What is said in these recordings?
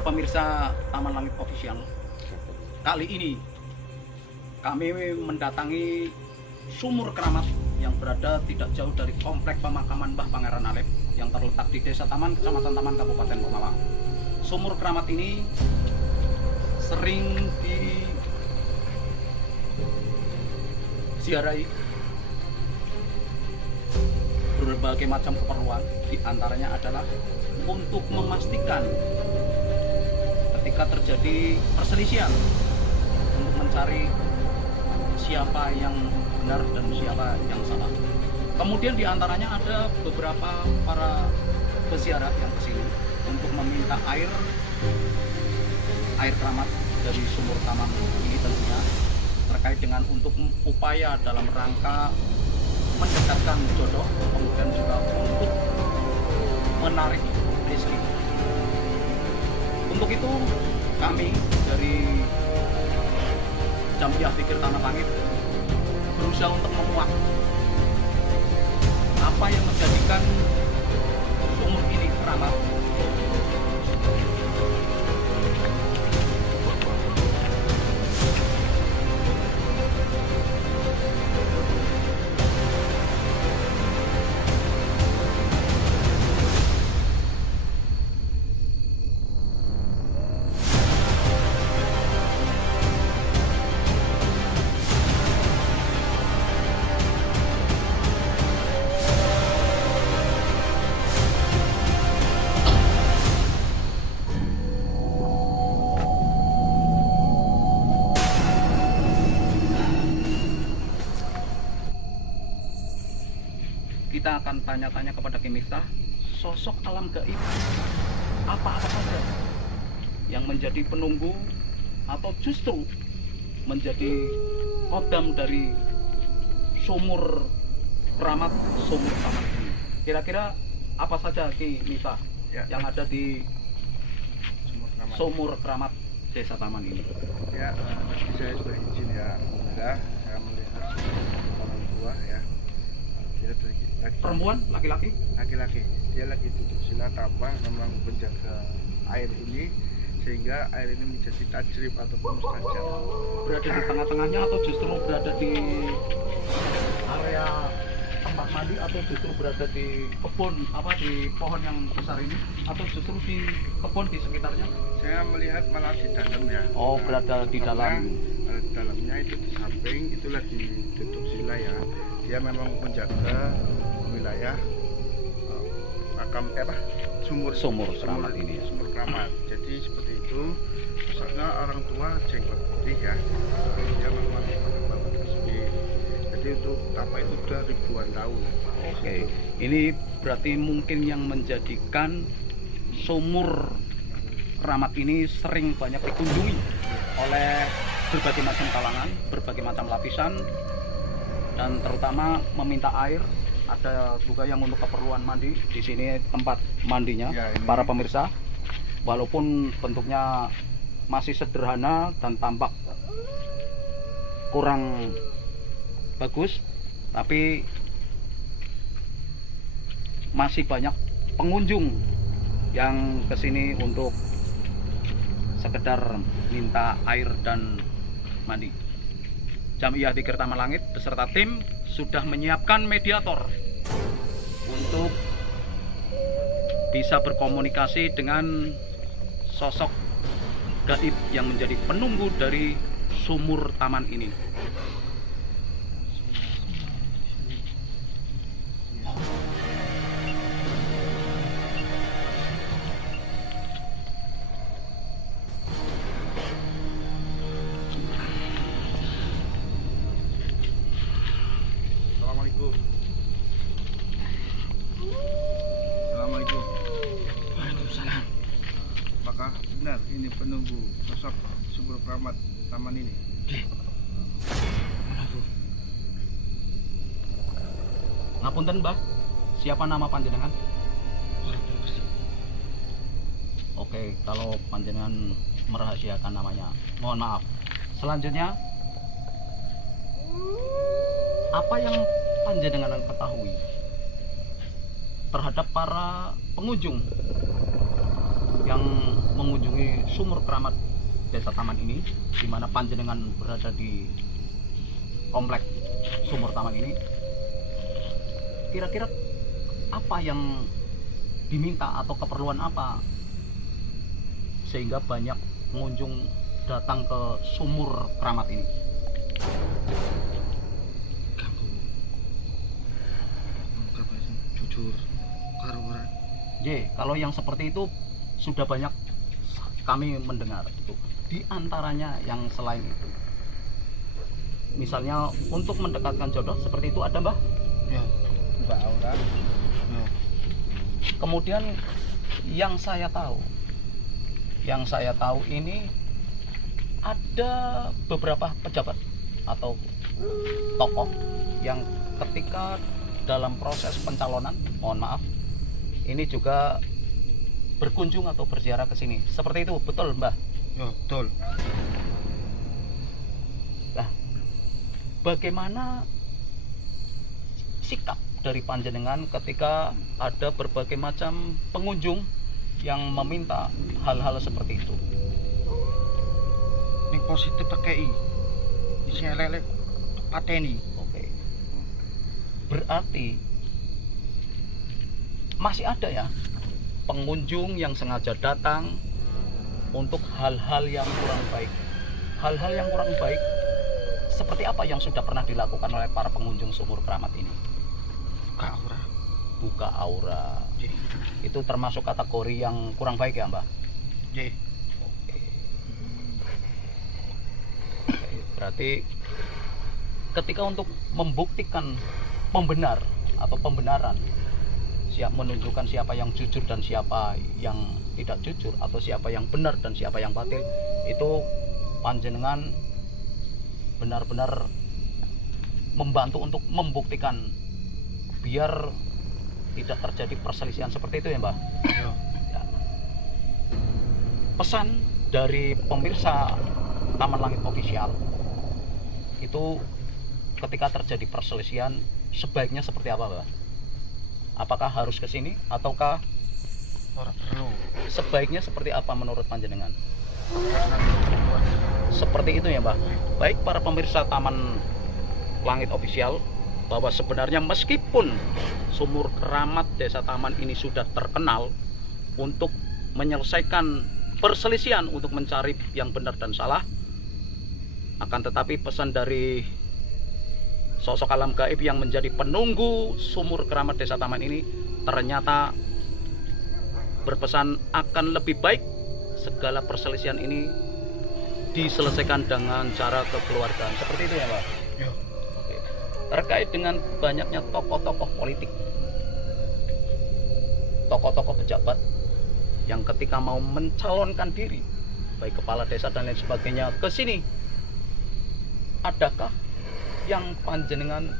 Para pemirsa Taman Langit Official, kali ini kami mendatangi sumur keramat yang berada tidak jauh dari komplek pemakaman Mbah Pangeran Alep yang terletak di Desa Taman, Kecamatan Taman, Kabupaten Pemalang. Sumur keramat ini sering diziarahi berbagai macam keperluan, diantaranya adalah untuk memastikan ketika terjadi perselisihan untuk mencari siapa yang benar dan siapa yang salah. Kemudian diantaranya ada beberapa para peziarah yang kesini untuk meminta air keramat dari sumur taman ini, tentunya terkait dengan untuk upaya dalam rangka mendekatkan jodoh, kemudian juga untuk menarik rezeki. Untuk itu kami dari Jamiah Dzikir Taman Langit berusaha untuk menguak apa yang menjadikan sumur ini keramat. Kita akan tanya-tanya kepada Kimista sosok alam gaib apa-apa saja yang menjadi penunggu atau justru menjadi kodam dari sumur keramat, sumur taman ini. Kira-kira apa saja Kimista yang ada di sumur keramat Desa Taman ini? Ya, saya sudah izin ya, alhamdulillah saya melihat orang tua ya. Dia Perempuan, laki-laki? Laki-laki, dia lagi duduk sila tambah memang menjaga air ini sehingga air ini menjadi tajrib ataupun mustajab. Berada di tengah-tengahnya atau justru berada di area tempat mandi, atau justru berada di kebun di pohon yang besar ini, atau justru di kebun di sekitarnya? Saya melihat malah di dalam ya. Oh, berada di dalam. Di dalamnya itu di samping itu lagi duduk sila ya. Dia memang menjaga wilayah sumur keramat ini ya. Sumur keramat. Jadi seperti itu. Misalnya orang tua jenggot putih ya. Dia memang bawa tasbih. Jadi untuk apa itu sudah ribuan tahun. Oke. Ini berarti mungkin yang menjadikan sumur keramat ini sering banyak dikunjungi oleh berbagai macam kalangan, berbagai macam lapisan, dan terutama meminta air. Ada juga yang untuk keperluan mandi. Di sini tempat mandinya ya, para pemirsa, walaupun bentuknya masih sederhana dan tampak kurang bagus, tapi masih banyak pengunjung yang kesini untuk sekedar minta air dan mandi. Jamiah Dzikir Taman Langit beserta tim sudah menyiapkan mediator untuk bisa berkomunikasi dengan sosok gaib yang menjadi penunggu dari sumur taman ini. Assalamualaikum. Waalaikumsalam. Apakah benar ini penunggu sosok sumur keramat taman ini? Ngapunten Mbah, siapa nama panjenengan? Oke, kalau panjenengan merahasiakan namanya, mohon maaf. Selanjutnya, apa yang panjenengan ketahui terhadap para pengunjung yang mengunjungi Sumur Keramat Desa Taman ini, di mana panjenengan berada di komplek Sumur Taman ini, kira-kira apa yang diminta atau keperluan apa sehingga banyak pengunjung datang ke Sumur Keramat ini? Kamu jujur karo ora. Kalau yang seperti itu sudah banyak kami mendengar itu. Di antaranya yang selain itu, misalnya untuk mendekatkan jodoh seperti itu ada Mbah. Ya, Mbak Aura. Ya. Kemudian yang saya tahu ini ada beberapa pejabat atau tokoh yang ketika dalam proses pencalonan, mohon maaf, ini juga berkunjung atau berziarah ke sini. Seperti itu, betul Mbah? Ya, betul. Nah, bagaimana sikap dari panjenengan ketika ada berbagai macam pengunjung yang meminta hal-hal seperti itu? Ini positif TKI. Isi lele pateni. Oke. Berarti masih ada ya pengunjung yang sengaja datang untuk hal-hal yang kurang baik. Hal-hal yang kurang baik seperti apa yang sudah pernah dilakukan oleh para pengunjung Sumur Keramat ini? Buka aura. Buka aura. J. Itu termasuk kategori yang kurang baik ya, Mbah? J. Berarti ketika untuk membuktikan pembenar atau pembenaran, siap menunjukkan siapa yang jujur dan siapa yang tidak jujur, atau siapa yang benar dan siapa yang batil, itu panjenengan benar-benar membantu untuk membuktikan biar tidak terjadi perselisihan seperti itu ya Mbah? Ya. Pesan dari pemirsa Taman Langit Official itu ketika terjadi perselisihan sebaiknya seperti apa Mbah? Apakah harus ke sini ataukah Ora perlu. Sebaiknya seperti apa menurut panjenengan? Seperti itu ya Mbah. Baik para pemirsa Taman Langit Official, bahwa sebenarnya meskipun Sumur Keramat Desa Taman ini sudah terkenal untuk menyelesaikan perselisihan, untuk mencari yang benar dan salah, akan tetapi pesan dari sosok alam gaib yang menjadi penunggu Sumur Keramat Desa Taman ini ternyata berpesan akan lebih baik segala perselisihan ini diselesaikan dengan cara kekeluargaan. Seperti itu ya Pak? Ya. Oke. Terkait dengan banyaknya tokoh-tokoh politik, tokoh-tokoh pejabat yang ketika mau mencalonkan diri, baik kepala desa dan lain sebagainya, ke sini, adakah yang panjenengan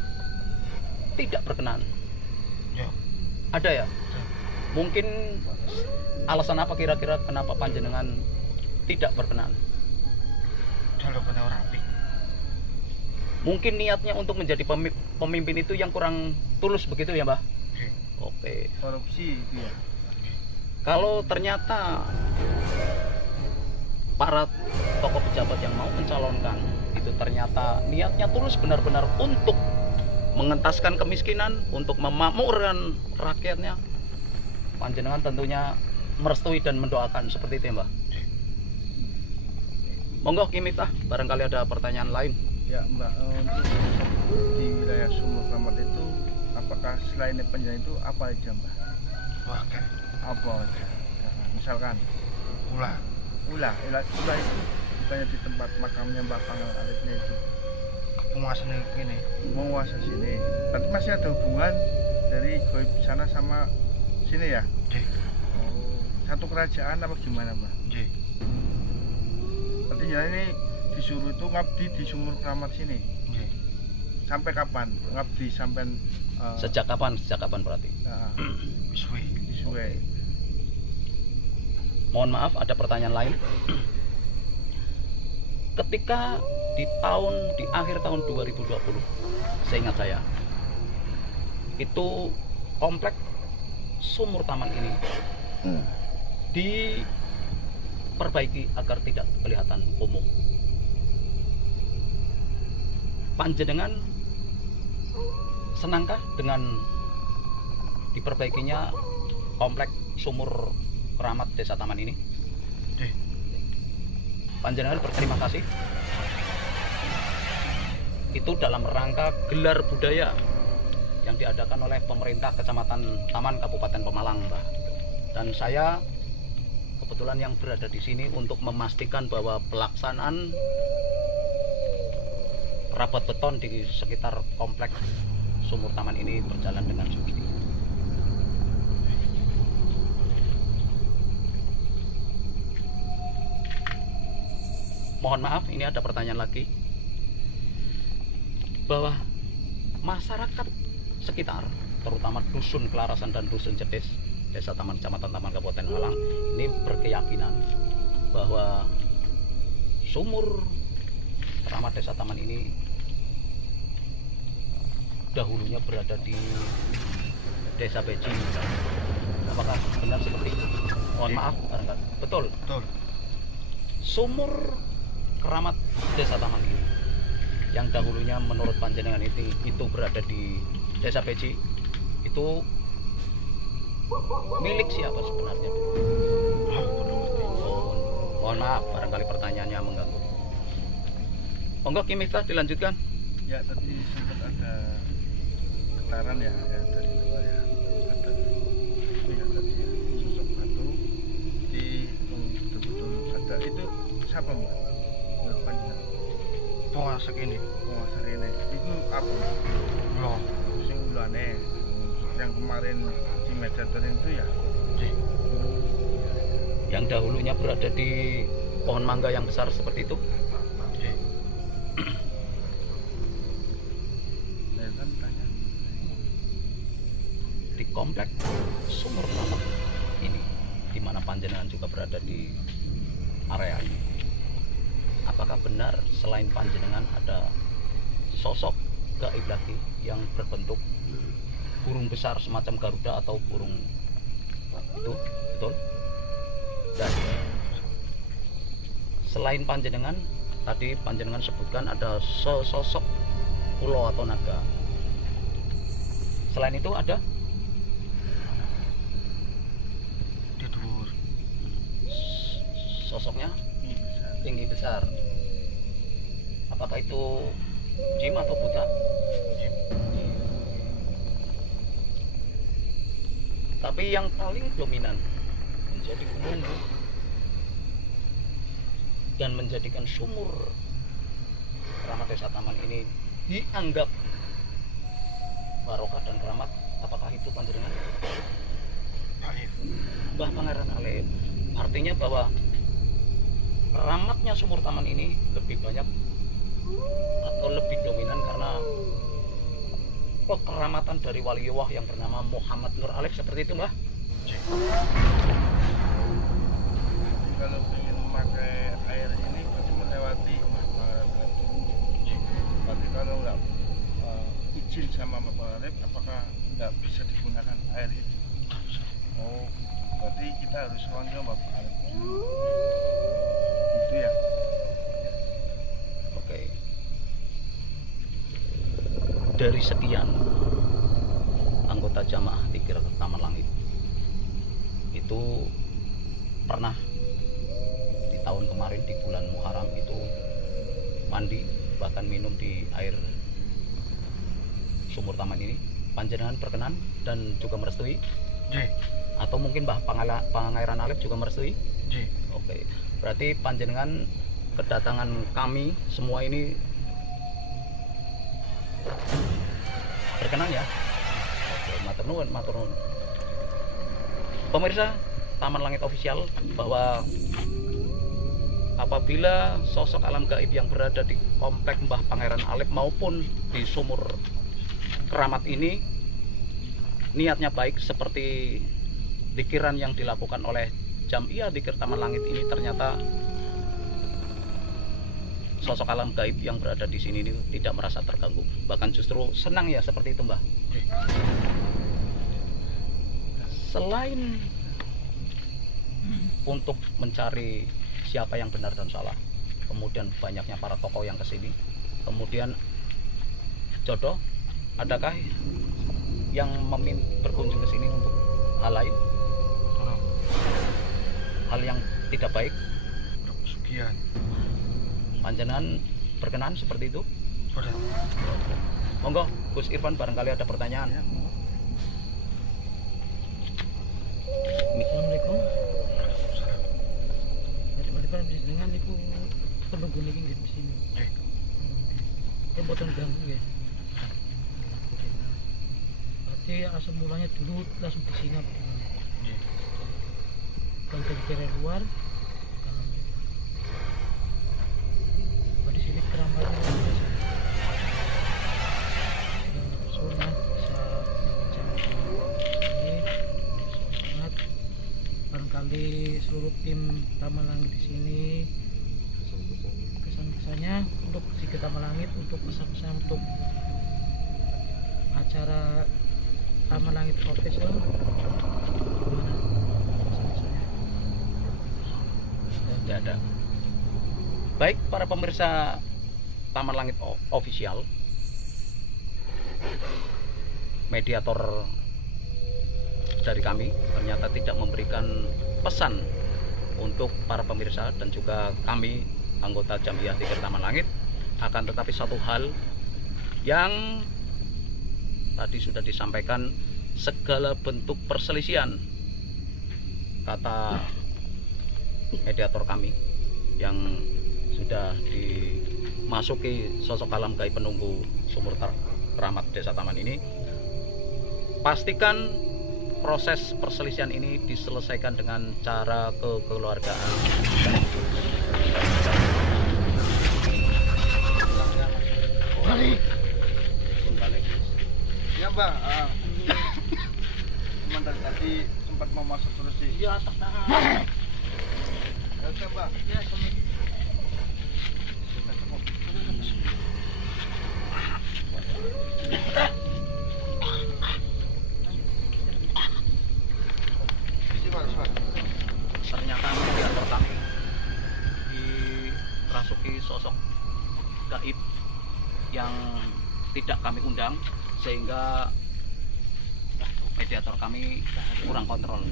tidak berkenan? Ya. Ada ya? Mungkin alasan apa kira-kira kenapa panjenengan tidak berkenan? Kalau kena rapi. Mungkin niatnya untuk menjadi pemimpin itu yang kurang tulus begitu ya Mbah? Oke. Korupsi itu ya. Kalau ternyata para tokoh pejabat yang mau mencalonkan itu ternyata niatnya tulus benar-benar untuk mengentaskan kemiskinan, untuk memakmurkan rakyatnya, panjenengan tentunya merestui dan mendoakan seperti itu ya Mbah? Monggo Ki Miftah, barangkali ada pertanyaan lain. Ya Mbak, untuk di wilayah Sumur Keramat itu apakah selain penjara itu apa aja Mbak? Wah, apa aja? Misalkan Ula itu bukannya di tempat makamnya Mbak Pangal Aritnya itu. Penguasanya ini. Penguasa sini. Berarti masih ada hubungan dari goib sana sama sini ya? Oh, satu kerajaan apa gimana Mbak? Artinya ini disuruh itu ngabdi di Sumur Keramat sini. Sampai kapan? Ngabdi sampai Sejak kapan berarti? Suwe. Mohon maaf, ada pertanyaan lain. Ketika di akhir tahun 2020, seingat saya, itu komplek Sumur Taman ini perbaiki agar tidak kelihatan kumuh. Panjenengan senangkah dengan diperbaikinya komplek sumur keramat Desa Taman ini? Panjenengan berterima kasih. Itu dalam rangka gelar budaya yang diadakan oleh pemerintah Kecamatan Taman Kabupaten Pemalang, Mbah. Dan saya kebetulan yang berada di sini untuk memastikan bahwa pelaksanaan rapat beton di sekitar komplek sumur taman ini berjalan dengan semestinya. Mohon maaf, ini ada pertanyaan lagi, bahwa masyarakat sekitar, terutama dusun Kelarasan dan dusun Cedes, Desa Taman Kecamatan Taman Kabupaten Malang, ini berkeyakinan bahwa sumur keramat Desa Taman ini dahulunya berada di Desa Beji. Apakah benar seperti itu? Mohon maaf, barangkali betul. Betul. Sumur keramat Desa Taman ini yang dahulunya menurut panjenengan itu berada di Desa Beji, itu milik siapa sebenarnya? Mohon maaf, barangkali pertanyaannya mengganggu. Monggo Ki Miftah dilanjutkan. Ya, tadi sempat ada getaran ya, dari luar ya, ada itu ya tadi ya, sosok batu di betul-betul ada. Itu siapa Mbak? Penguasa ini. Penguasa ini itu apa Mbak? Loh, Sing ulane yang kemarin di Medan itu ya. Yang dahulunya berada di pohon mangga yang besar seperti itu. Saya kan tanya. Di komplek sumur keramat ini, di mana panjenengan juga berada di area ini, apakah benar selain panjenengan ada sosok gaib lagi yang berbentuk burung besar semacam Garuda atau burung itu, betul? Dan selain panjenengan, tadi panjenengan sebutkan ada sosok ulo atau naga. Selain itu ada Di dhuwur. sosoknya Ini besar. tinggi besar. Apakah itu jin atau buta? Tapi yang paling dominan menjadi penunggu dan menjadikan sumur keramat Desa Taman ini dianggap barokah dan keramat. Apakah itu panjenengan? Mbah Pangeran Alif. Artinya bahwa keramatnya sumur taman ini lebih banyak atau lebih dominan karena kekeramatan dari waliullah yang bernama Muhammad Nur Alif, seperti itu Mbah? Kalau ingin memakai air ini pasti melewati tapi kalau nggak izin sama Bapak Arif, apakah nggak bisa digunakan air itu? Oh, berarti kita harus lonjong Bapak Arif dulu. Gitu ya. Oke. Dari sekian anggota jamaah Dzikir Taman Langit, itu pernah di tahun kemarin di bulan Muharram itu mandi bahkan minum di air sumur taman ini. Panjenengan berkenan dan juga merestui? Atau mungkin Mbah Pangeran Alif juga merestui? Oke. Berarti panjenengan kedatangan kami semua ini berkenan ya? Oke, matur nuwun, matur nuwun. Pemirsa Taman Langit Official, bahwa apabila sosok alam gaib yang berada di komplek Mbah Pangeran Alif maupun di sumur keramat ini niatnya baik seperti dzikiran yang dilakukan oleh Jamiah Dzikir Taman Langit ini, ternyata sosok alam gaib yang berada di sini ini tidak merasa terganggu, bahkan justru senang ya, seperti itu Mbah. Selain untuk mencari siapa yang benar dan salah. Kemudian banyaknya para tokoh yang kesini. Kemudian jodoh, adakah yang berkunjung ke sini untuk hal lain? Hal yang tidak baik? Pesugihan. Panjenengan berkenan seperti itu? Pada. Monggo, Gus Irfan barangkali ada pertanyaan. Ya. Assalamualaikum. Dari para dengan ibu penunggu niki nggih di sini. Ya boten ganggu ya. Berarti asal mulanya dulu langsung di sini apa gimana? Kalau dari daerah luar karena di sini keramatnya biasa. Soalnya bisa berbincang ini sangat barangkali seluruh tim Taman Langit di sini kesan-kesannya untuk si Taman Langit untuk pesan-pesan untuk acara Taman Langit Official gimana pesan-pesannya? Tidak ada. Baik para pemirsa Taman Langit Official, mediator dari kami ternyata tidak memberikan pesan untuk para pemirsa dan juga kami anggota Jamiyah Dzikir Taman Langit. Akan tetapi satu hal yang tadi sudah disampaikan, segala bentuk perselisihan, kata mediator kami yang sudah dimasuki sosok alam gaib penunggu sumur keramat Desa Taman ini, pastikan proses perselisihan ini diselesaikan dengan cara kekeluargaan. Ya Mbak, cuman dari tadi sempat mau masuk terus sih. Iya, tak tahan. Oke Mbak. Ya, Ternyata mediator kami dirasuki sosok gaib yang tidak kami undang, sehingga mediator kami kurang kontrol.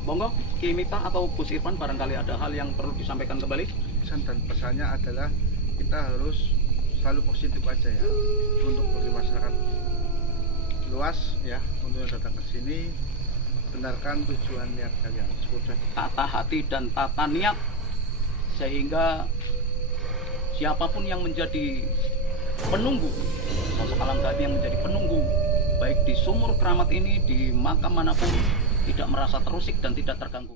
Monggo, Ki Miftah atau Gus Irfan barangkali ada hal yang perlu disampaikan kembali. Pesan dan pesannya adalah kita harus selalu positif aja ya, untuk bagi masyarakat luas ya, untuk yang datang ke sini, benarkan tujuan niat kalian. Sudah. Tata hati dan tata niat, sehingga siapapun yang menjadi penunggu, sosok alam gaib yang menjadi penunggu, baik di sumur keramat ini, di makam manapun, tidak merasa terusik dan tidak terganggu.